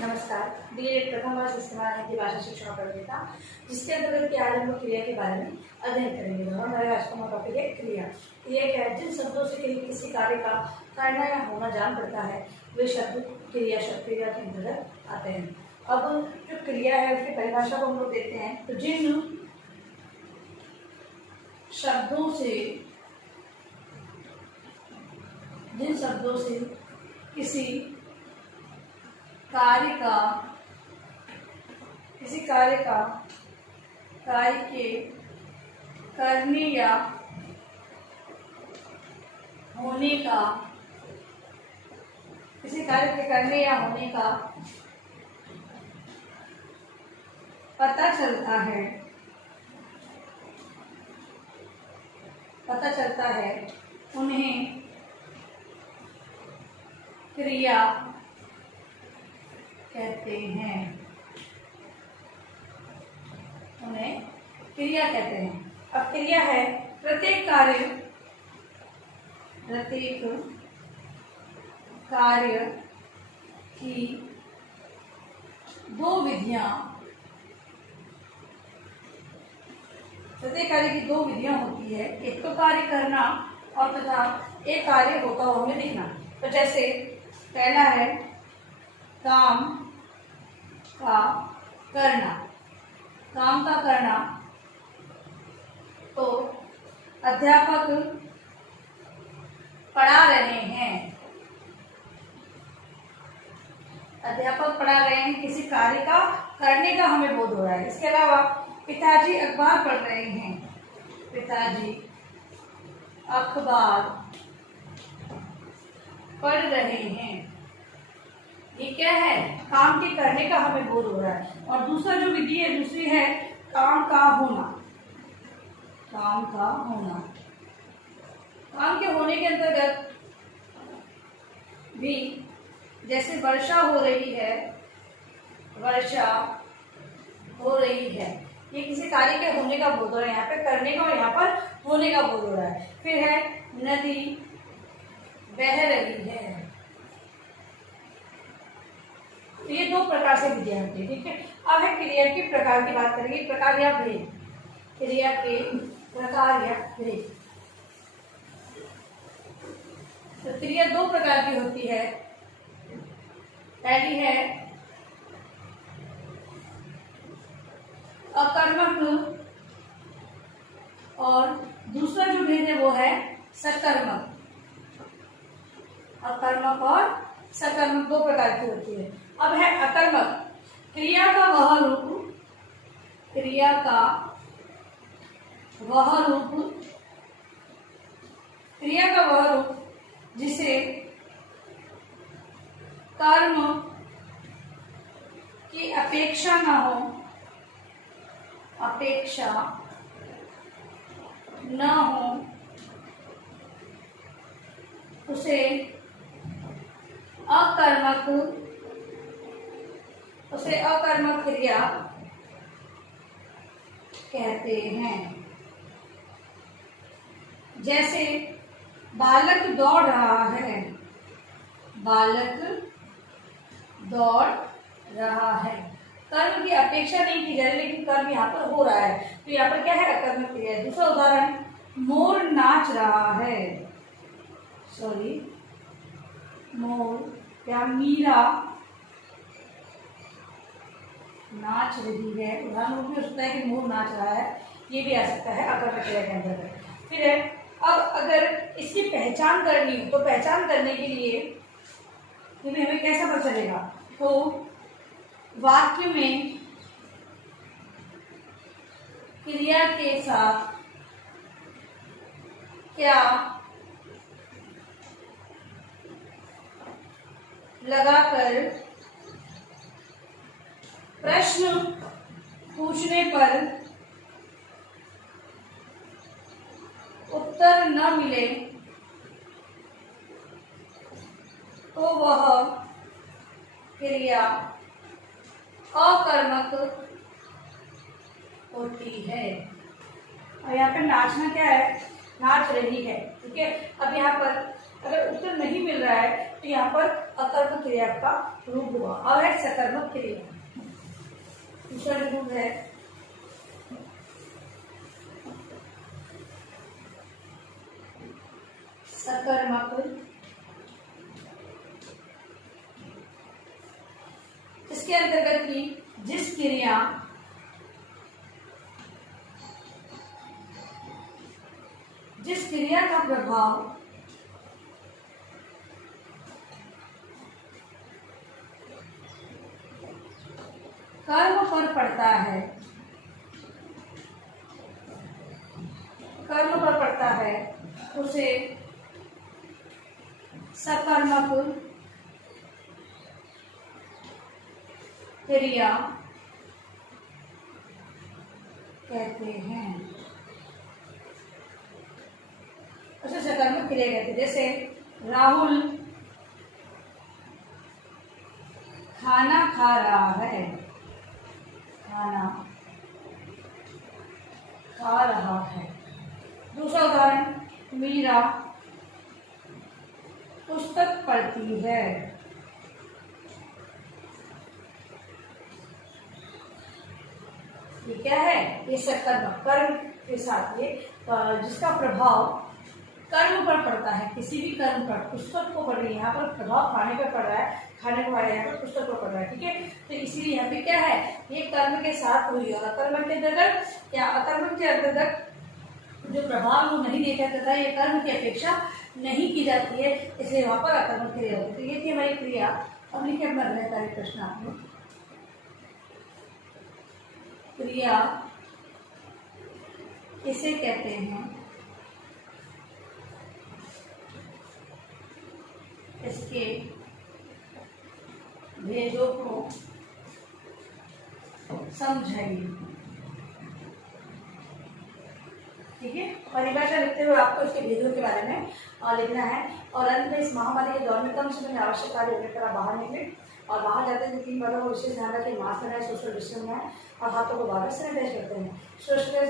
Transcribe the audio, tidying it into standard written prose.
नमस्कार। बीएड प्रथम वर्ष इस्तेमाल हिंदी भाषा शिक्षण प्रतियोगिता, जिसके अंतर्गत की आज हम लोग क्रिया के बारे में अध्ययन करेंगे। हमारे आज का टॉपिक है क्रिया। क्रिया क्या है? जिन शब्दों से किसी कार्य का करना या होना जान पड़ता है वे शब्द क्रिया के अंतर्गत आते हैं। अब जो क्रिया है उसकी परिभाषा को हम लोग देखते हैं। तो जिन शब्दों से किसी कार्य के करने या होने का पता चलता है उन्हें क्रिया कहते हैं। अब क्रिया है प्रत्येक कार्य की दो विधियां होती है। एक तो कार्य करना और तथा एक कार्य होता हुआ हमें दिखना। तो जैसे पहला है काम का करना। तो अध्यापक पढ़ा रहे हैं, किसी कार्य का करने का हमें बोध हो रहा है। इसके अलावा पिताजी अखबार पढ़ रहे हैं। ये क्या है? काम के करने का हमें बोध हो रहा है। और दूसरी है काम का होना। काम के होने के अंतर्गत भी जैसे वर्षा हो रही है, ये किसी कार्य के होने का बोध हो रहा है। यहाँ पे करने का और यहाँ पर होने का बोध हो रहा है। फिर है नदी बह रही है। तो ये दो प्रकार से विधियां होती है। ठीक है। अब है क्रिया के प्रकार की बात करेंगे। प्रकार या भेद। क्रिया के प्रकार या भेद। तो क्रिया दो प्रकार की होती है। पहली है अकर्मक और दूसरा जो भेद है वो है सकर्मक। अकर्मक और सकर्मक दो प्रकार की होती है। अब है अकर्मक। क्रिया का वह रूप जिसे कर्म की अपेक्षा न हो उसे अकर्मक क्रिया कहते हैं। जैसे बालक दौड़ रहा है। कर्म की अपेक्षा नहीं की जा रही, लेकिन कर्म यहाँ पर हो रहा है। तो यहाँ पर क्या है? अकर्मक क्रिया है। दूसरा उदाहरण, मोर नाच रहा है। मीरा नाच रही है। उदाहरण भी हो सकता है कि मोर नाच रहा है, ये भी आ सकता है अकर्मक क्रिया के अंतर्गत। फिर है अब अगर इसकी पहचान करनी हो तो पहचान करने के लिए हमें कैसा पता चलेगा? तो वाक्य में क्रिया के साथ क्या लगाकर प्रश्न पूछने पर उत्तर न मिले तो वह क्रिया अकर्मक होती है। और यहाँ पे नाचना क्या है? नाच रही है। ठीक है। अब यहाँ पर अगर उत्तर नहीं मिल रहा है तो यहाँ पर अकर्मक क्रिया का रूप हुआ। अब है सकर्मक क्रिया। दूसरा रूप है सकर्मक, इसके अंतर्गत की जिस क्रिया का प्रभाव कर्म पर पड़ता है, उसे सकर्मक क्रिया कहते हैं। उसे सकर्मक क्रिया कहते हैं। जैसे राहुल खाना खा रहा है, खाना खा रहा है। दूसरा उदाहरण, मीरा पुस्तक पढ़ती है। ये क्या है? ये सकर्मक, कर्म के साथ ये जिसका प्रभाव कर्म पर पड़ता है, किसी भी कर्म पर। पुस्तक को पढ़ रही है, यहाँ पर प्रभाव खाने पर पड़ रहा है, खाने को यहाँ पर पुस्तक पर पड़ रहा है, ठीक है। तो इसीलिए यहाँ पे क्या है, ये कर्म के साथ हुई। और अकर्मक के अंतर्गत या अकर्मक के अंतर्गत जो प्रभाव वो नहीं देखा तथा ये कर्म की अपेक्षा नहीं की जाती है, इसलिए वहां पर अकर्मक क्रिया होती है। तो ये थी हमारी क्रिया। अब लिखे अपना गृहकार्य प्रश्न आपने। क्रिया किसे कहते हैं? इसके भेदों को समझाइए, ठीक है। परिभाषा लिखते हुए आपको इसके भेदों के बारे में लिखना है। और अंत में इस महामारी के दौर में कम समय में आवश्यक कार्य होने पर बाहर निकले और बाहर जाते हैं 3 बातों को विशेष ध्यान रखें। मास्क लगाए, सोशल डिस्टेंस बनाए और हाथों को बार बार सैनिटाइज करते हैं। सोशल ध्यान